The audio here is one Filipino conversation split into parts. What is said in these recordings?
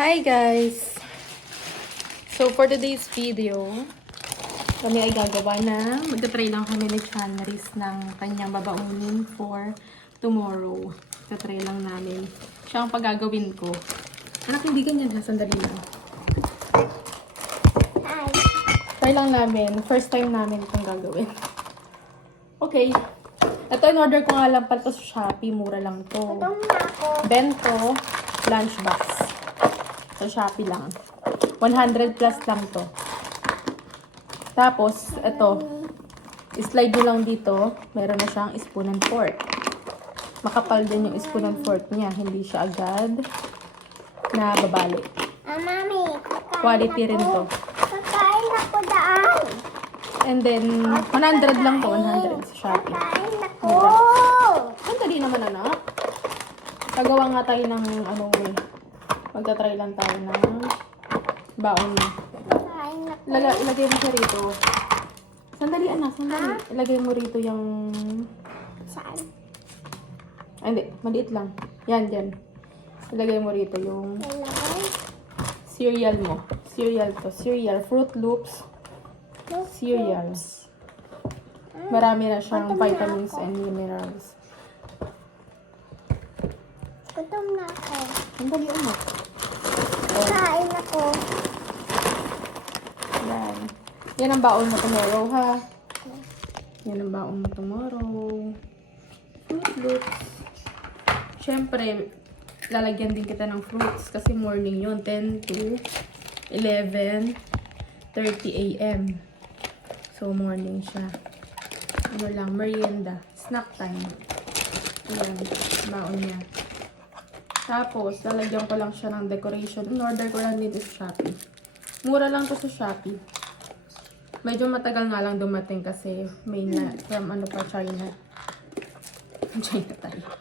Hi guys! So for today's video, kami ay gagawa na magta-try lang kami ni Chanris ng kanyang babaunin for tomorrow. Magta-try lang namin. Siya ang paggagawin ko. Anak, hindi ganyan ha. Sandali lang. Try lang namin. First time namin itong gagawin. Okay. Ito in-order ko nga lang pala ito sa Shopee. Mura lang to. Bento lunchbox. Sa Shopee lang. 100 plus lang to. Tapos, ito. I-slide nyo lang dito. Meron na siyang spoon and fork. Makapal din yung spoon and fork niya. Hindi siya agad na babalik. Mami, Quality rin to. kakain ako daan. And then, 100 lang to. 100 sa Shopee. Kakain ako. Sandali naman, anak. Pagawa nga tayo ng ano eh. Magta-try lang tayo ng baon na. Kakain ako. Ilagay mo siya rito. Sandali, anak. Sandali. Ilagay mo rito yung... Saan? Ay, hindi. Maliit lang. Yan, dyan. Ilagay mo rito yung Lalagay? cereal mo. Cereal to. Cereal. Fruit Loops. Cereal. Marami na siyang vitamins and minerals. Gutom na ako. Sandali, anak. Kakain ako. Yan. Yan ang baon mo tomorrow, ha? Yan ang baon mo tomorrow. Fruit Loops. Siyempre, lalagyan din kita ng fruits kasi morning yun. 10 to 11:30 a.m. So, morning siya. Ano lang, merienda. Snack time. Ayan, baon niya. Tapos, lalagyan ko lang siya ng decoration. In-order ko lang dito sa Shopee. Mura lang to sa Shopee. Medyo matagal nga lang dumating kasi may na from ano pa, China. China tayo.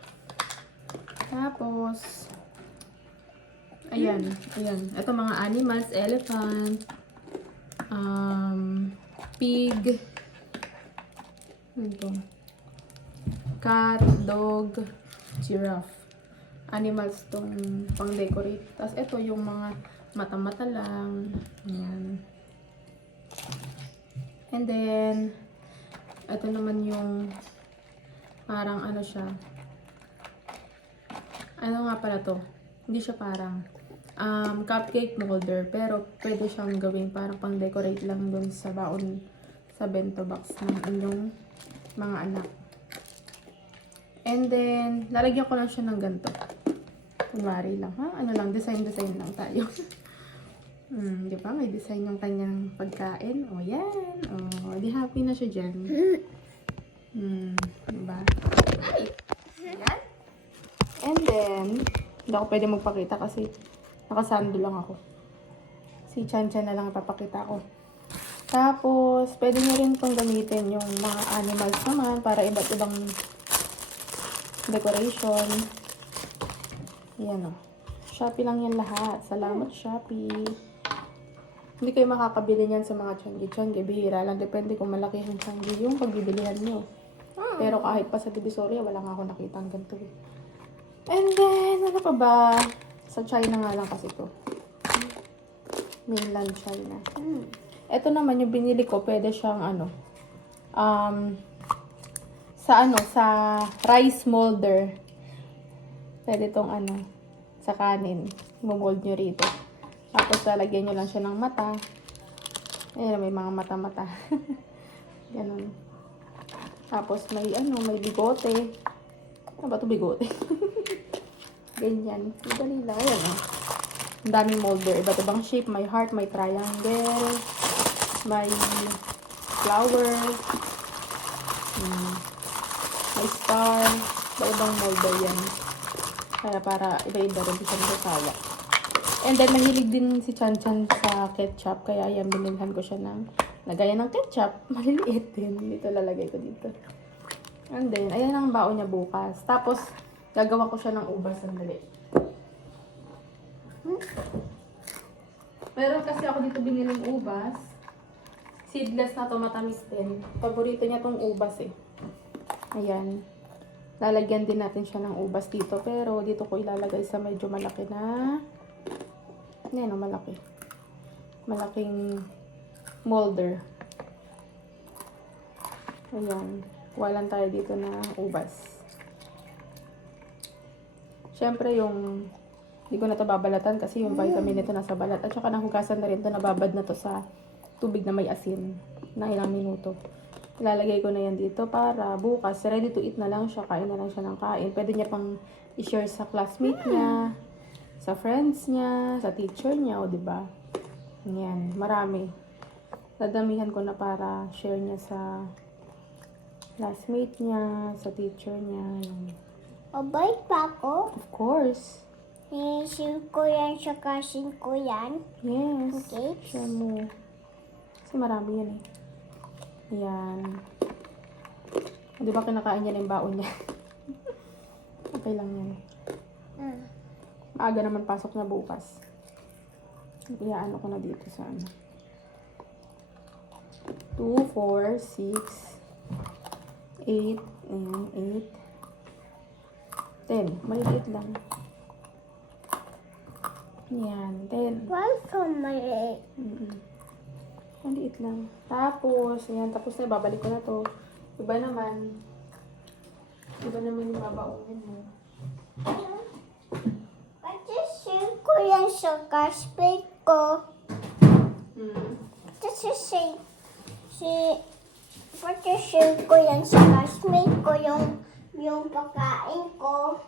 Tapos, ayan. Ito mga animals, elephant, pig, ano ito? Cat, dog, giraffe. Animals tong pang-decorate. Tapos ito yung mga mata-mata lang. Ayan. And then, ito naman yung parang ano siya. Ano nga pala to? Hindi siya parang cupcake molder. Pero pwede siyang gawing parang pang-decorate lang dun sa baon sa bento box ng inyong mga anak. And then, lalagyan ko lang siya ng ganito. Kunwari lang, ha? Ano lang, design lang tayo. Di ba? May design yung kanyang pagkain. O, yan. O, di happy na siya dyan. Diba? Yan. And then, hindi ako pwede magpakita kasi nakasando lang ako. Si Chan-Chan na lang ipapakita ko. Tapos, pwede nyo rin itong gamitin yung mga animals naman para iba't ibang decoration. Yan o. Shopee lang yan lahat. Salamat, Shopee. Hindi kayo makakabili niyan sa mga Changi-Changi. Bihira lang. Depende kung malaki yung Changi yung pagbibilihan nyo. Pero kahit pa sa Divisoria, wala nga ako nakita ang ganito eh. And then, ano pa ba? Sa China nga lang kasi to. Mainland China. Ito naman yung binili ko. Pwede siyang ano. Sa rice molder. Pwede itong ano, sa kanin. Momold nyo rito. Tapos, lalagyan nyo lang siya ng mata. Ayan, may mga mata-mata. Ganun. Tapos, may bigote. Ano ba ito bigote? Ganyan. Madali lang. Ayan, oh. Ang daming molder. Iba't ibang shape. May heart, may triangle, may flower, may star. Iba't ibang molder yan. Kaya para iba-iba rin siya nagsasawa. And then, mahilig din si Chan-Chan sa ketchup. Kaya yan, binilhan ko siya ng lagayan ng ketchup. Maliliit din. Dito lalagay ko dito. And then, ayan ang baon niya bukas. Tapos, gagawa ko siya ng ubas. Sandali. Meron kasi ako dito biniling ubas. Seedless na to, matamis din. Paborito niya tong ubas eh. Ayan. Lalagyan din natin siya ng ubas dito. Pero dito ko ilalagay sa medyo malaki na Yan, oh, malaki. Malaking molder. Ayan. Kuha lang tayo dito na ubas. Siyempre, yung hindi ko na ito babalatan kasi yung vitamin nito nasa balat. At saka nahugasan na rin ito, nababad na to sa tubig na may asin na ilang minuto. Ilalagay ko na yan dito para bukas, ready to eat na lang siya. Kain na lang siya ng kain. Pwede niya pang i-share sa classmate niya, sa friends niya, sa teacher niya, o diba? Yan, marami. Dadamihan ko na para share niya sa classmate niya, sa teacher niya. Mabait pa ako. Of course. Inisip ko yan sa kasin ko yan. Yes. Okay. Share mo. Kasi marami yan eh. Ayan. Di ba kinakain niya na yung baon niya? Okay lang yan. Maaga naman pasok na bukas. Kaya ano ko na dito sa ano. 2, 4, 6, 8, ayan, 8, 10. Maliliit lang. Yan, 10. Welcome, maliit. Maliit lang. Tapos, ayan, tapos na, babalik ko na to. Iba naman yung babaunin mo. Patisip ko yan sa classmate ko. Patisip ko yan sa classmate ko yung pagkain ko.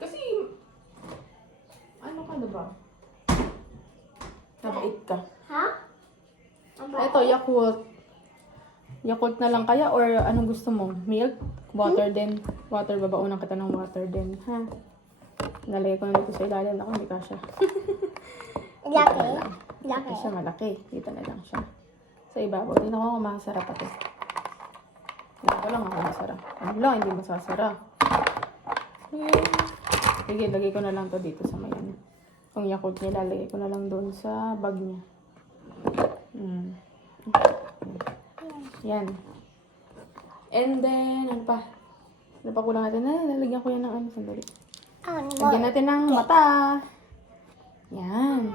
Kasi, ano ka na ba? Nabait ka. Ha? Ito, Yakult. Yakult na lang kaya or anong gusto mo? Milk? Water din. Water, babaunan kita ng water din. Ha? Nalagay ko na dito sa ilalim. Ako, hindi ka siya. Laki? Laki Laki. siya, malaki. Dito na lang siya. Sa ibabaw. Tingnan ko kung masarap ito. Tingnan ko lang ako masarap. Ano lang, hindi masasarap. Sige, lagay ko na lang to dito sa may ano. Kung Yakult niya, lalagay ko na lang doon sa bag niya. Yan. And then, ano pa? Ano pa kulang natin? Nalagyan ko yan ng ano, sandali. Lagyan natin ng mata. Yan.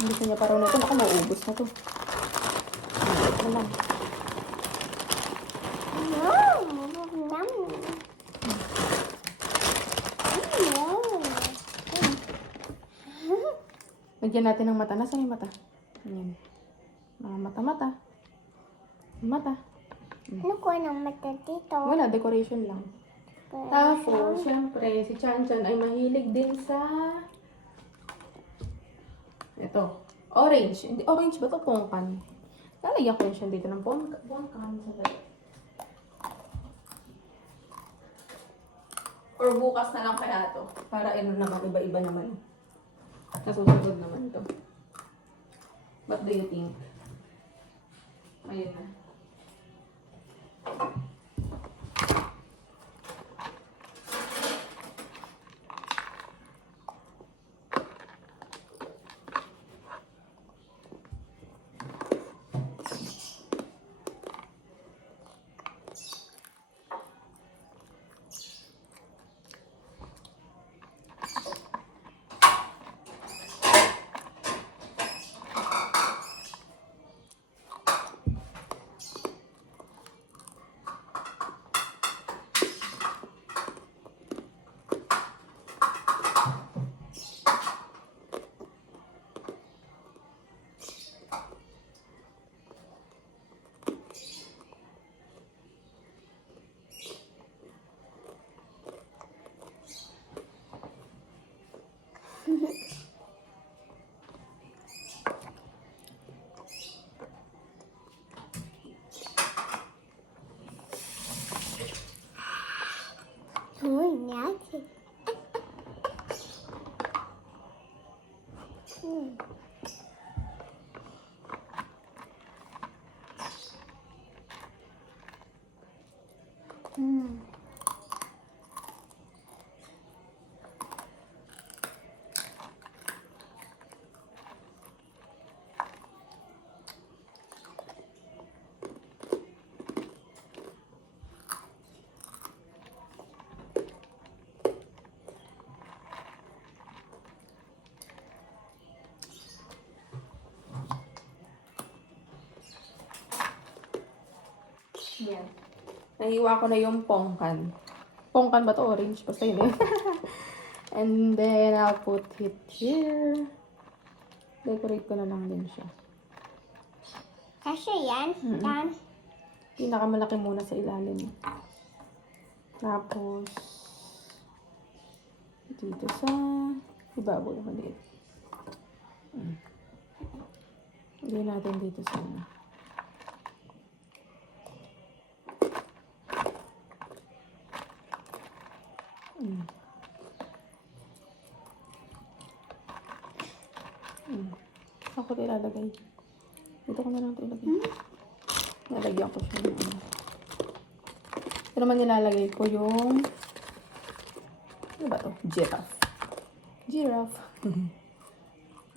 Gusto niya parang nito. Ako, mauubos na to. Ito lang. Lagyan natin ng mata. Nasaan yung mata? Ayan. Mga mata-mata. Mata. Ano ko ng mata dito? Wala, decoration lang. Tapos, syempre, si Chan Chan ay mahilig din sa ito. Orange. Hindi, orange ba ito? Pongkan. Lalagyan ko rin siya dito ng pongkan. Or bukas na lang kaya ito. Para ano naman, iba-iba naman. Nasusunod naman ito. What do you think? Ayun na. Yan. Nahiwa ko na yung pongkan. Pongkan ba to? Orange? Basta yun eh. And then, I'll put it here. Decorate ko na lang din siya. Kasi yan, yan. Pinakamalaki muna sa ilalim. Tapos, dito sa ibabaw yung maliit. Ilagay natin dito sa Saan ko ito ilalagay? Dito ko na lang ito ilagay. Nalagyan ko siya ng ano. Ito naman nilalagay ko yung ano ba to? Giraffe. Giraffe.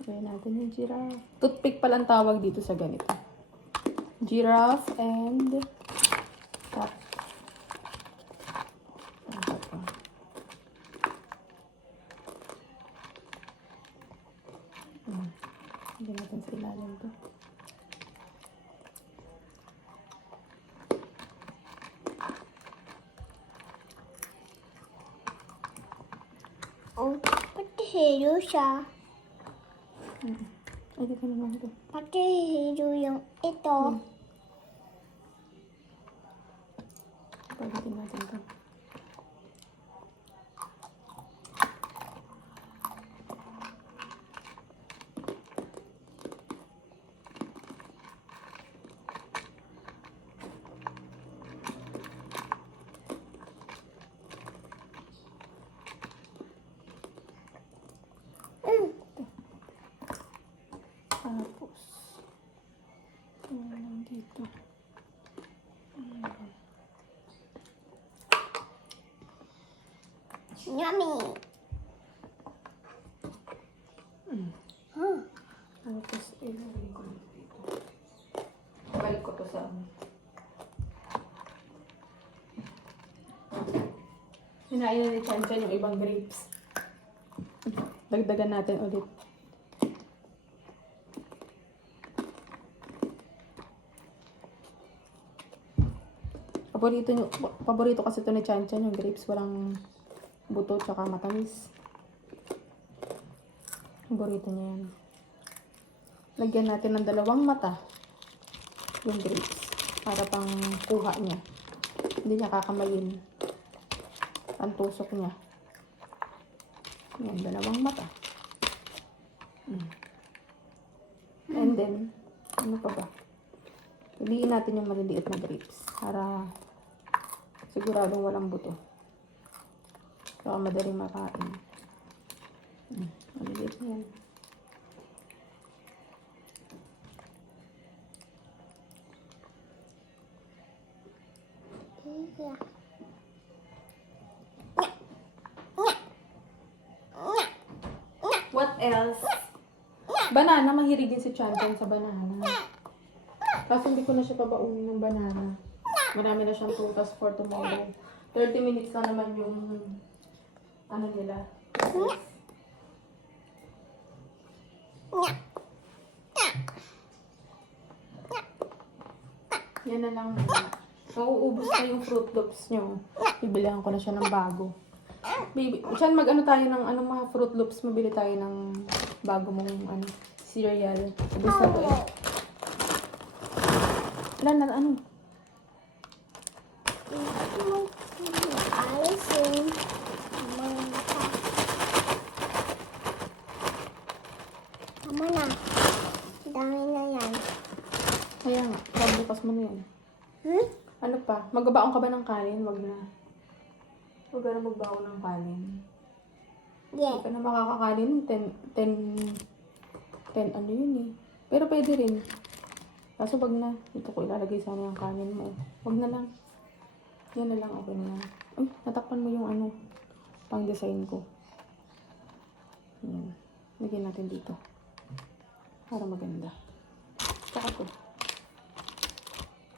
Lagay natin yung giraffe. Toothpick palang tawag dito sa ganito. Giraffe and cat. Lagyan natin sa ilalim to. Oh, pati hero siya. Ay, dito naman ito. Pati hero yung ito. Pagdating natin ito. Tapos, lang dito. Yummy. Tapos, ilagay ko dito. Balik ko to sa hinain na ni Chan yung ibang grapes. Dagdagan natin ulit. Paborito kasi ito ni Chan yung grapes. Walang buto tsaka matamis. Paborito niya yan. Lagyan natin ng 2 mata yung grapes para pang kuha niya. Hindi niya kakamayin. Ang tusok niya. Yan, 2 mata. And then, ano pa ba? Piliin natin yung maliliit na grapes para siguradong walang buto. Saka madaling makain. Maliliit na yan. What else? Banana, mahilig din si Chan sa banana. Kaso hindi ko na siya pabaunin ng banana. Marami na siyang prutas for tomorrow. 30 minutes na naman yung ano nila. Yan na lang muna. Mauubos na yung Fruit Loops nyo. Bibilihan ko na siya ng bago. Baby, Chan, mag-ano tayo ng mga Fruit Loops. Mabili tayo ng bago mong cereal. Ubus na to eh. Wala na, ano? Icing. Tama na. Dami na yan. Kaya nga, pagbukas mo na yan. Ano pa? Magbabaon ka ba ng kanin? Wag na. Huwag ka na magbaon ng kanin. Yeah. Hindi ka na makakakanin. 10 ano yun eh. Pero pwede rin. Kaso wag na. Dito ko ilalagay sana yung kanin mo. Wag na lang. Yan na lang. Okay na lang. Uy, natakpan mo yung ano. Pang design ko. Yan. Lagyan natin dito. Para maganda. Tsaka to.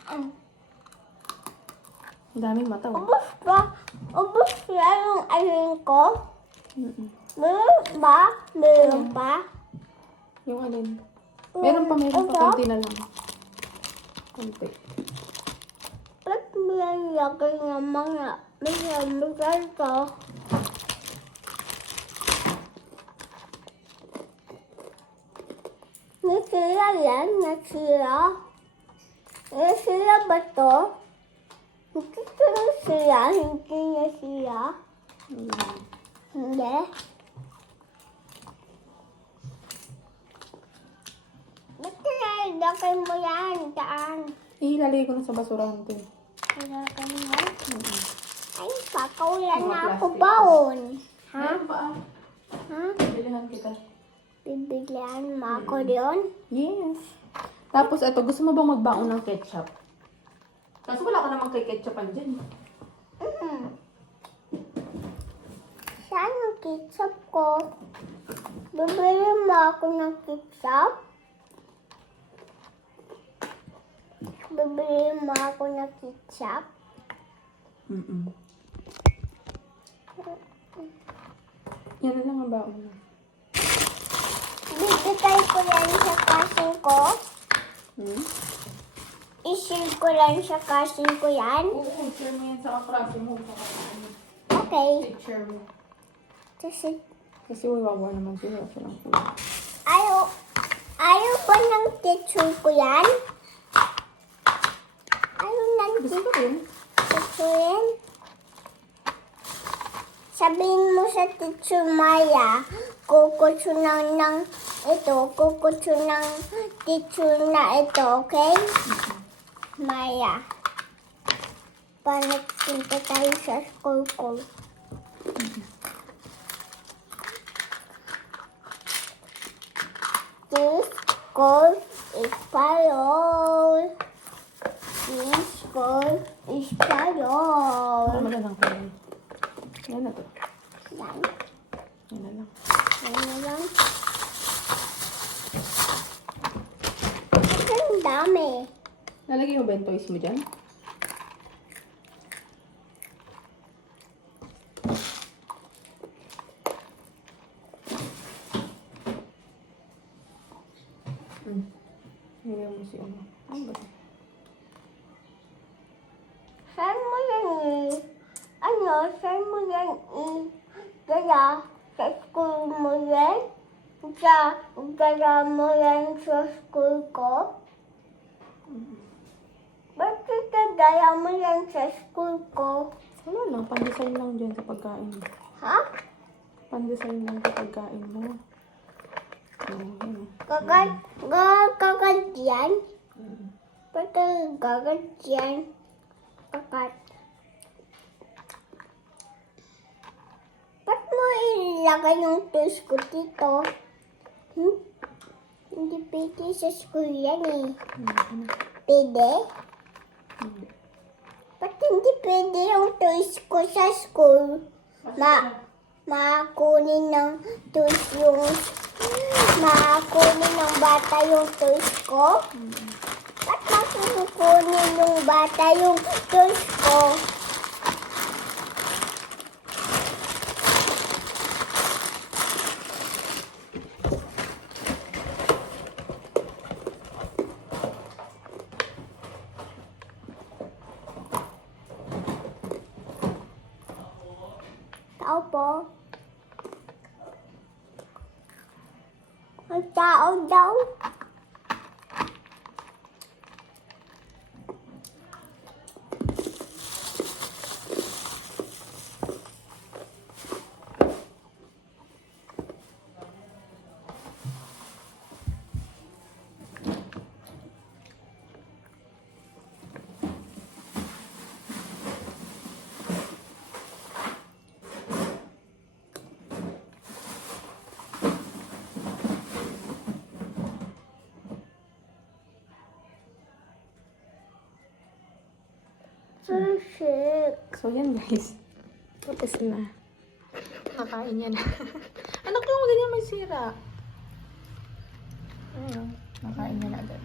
Ang daming mata. Oh. Ubus ba? Ubus ba yung ayun ko? Mm-mm. Meron ba? Meron pa? Yung alin? Meron pa. Konti na lang. Konti. mo yan lagay ng mga may to? Nasira yan? Nasira? Nasira ba to? Hindi to nasira? Hindi nasira? Hindi? Ba't nilagay mo yan? Daan? Ilalagay ko na sa basurahan to. Nilagay mo? Ay, pakawala Mga na ako plastic. baon. Ha? Meron ba? Ha? Bilihan kita. Bibigyan mo ako doon? Yes. Tapos ito, gusto mo bang magbaon ng ketchup? Kaso wala ka namang kay ketchupan dyan. Saan ang ketchup ko? Bibili mo ako ng ketchup? Bibili mo ako ng ketchup? Yan na lang ang baon mo. Bibigay ko yan sa kasing ko? I-share ko lang sa kasing ko yan? Oo, share mo yan sa kaklase mo. Okay. Share mo. Kasi Kasi wawawa naman sila. Silang kulang. ayaw ba ng teacher ko yan? Ayaw ng Gusto ko rin. teacher yan? Sabihin mo sa teacher Maya, kukusunan ng ito, kukusunan ng teacher na ito, okay? Maya. Panagpunta tayo sa school ko. This school is parol. This school is parol. Tama na lang ko yan. Yan na to. Yan. Yan na lang. Yan na lang. Ang dami. Nalagay mo ba yung toys mo dyan? Nilagay mo si ano. Ano ba? Saan mo yan saan mo yan gala sa school mo yan? Gala mo yan sa school ko? Bakit gala mo yan sa school ko? Wala lang. Pandesign lang dyan sa pagkain mo. Ha? Pandesign lang sa pagkain mo. Yan. Kagat yan? Ba't gagat yan? Kagat. Ba't mo ilagay yung toys ko dito? Hindi pwede sa school yan eh. Pwede? Hindi. Ba't hindi pwede yung toys ko sa school? Makunin ng toys yung... Makunin ng bata yung toys ko? Ba't makukunin ng bata yung toys ko? Tao po. Ang tao daw. Sushi. So, yan guys. Tapos na. Nakain yan. Anak ko, ganyan may sira. Ayun. Nakain niya na agad.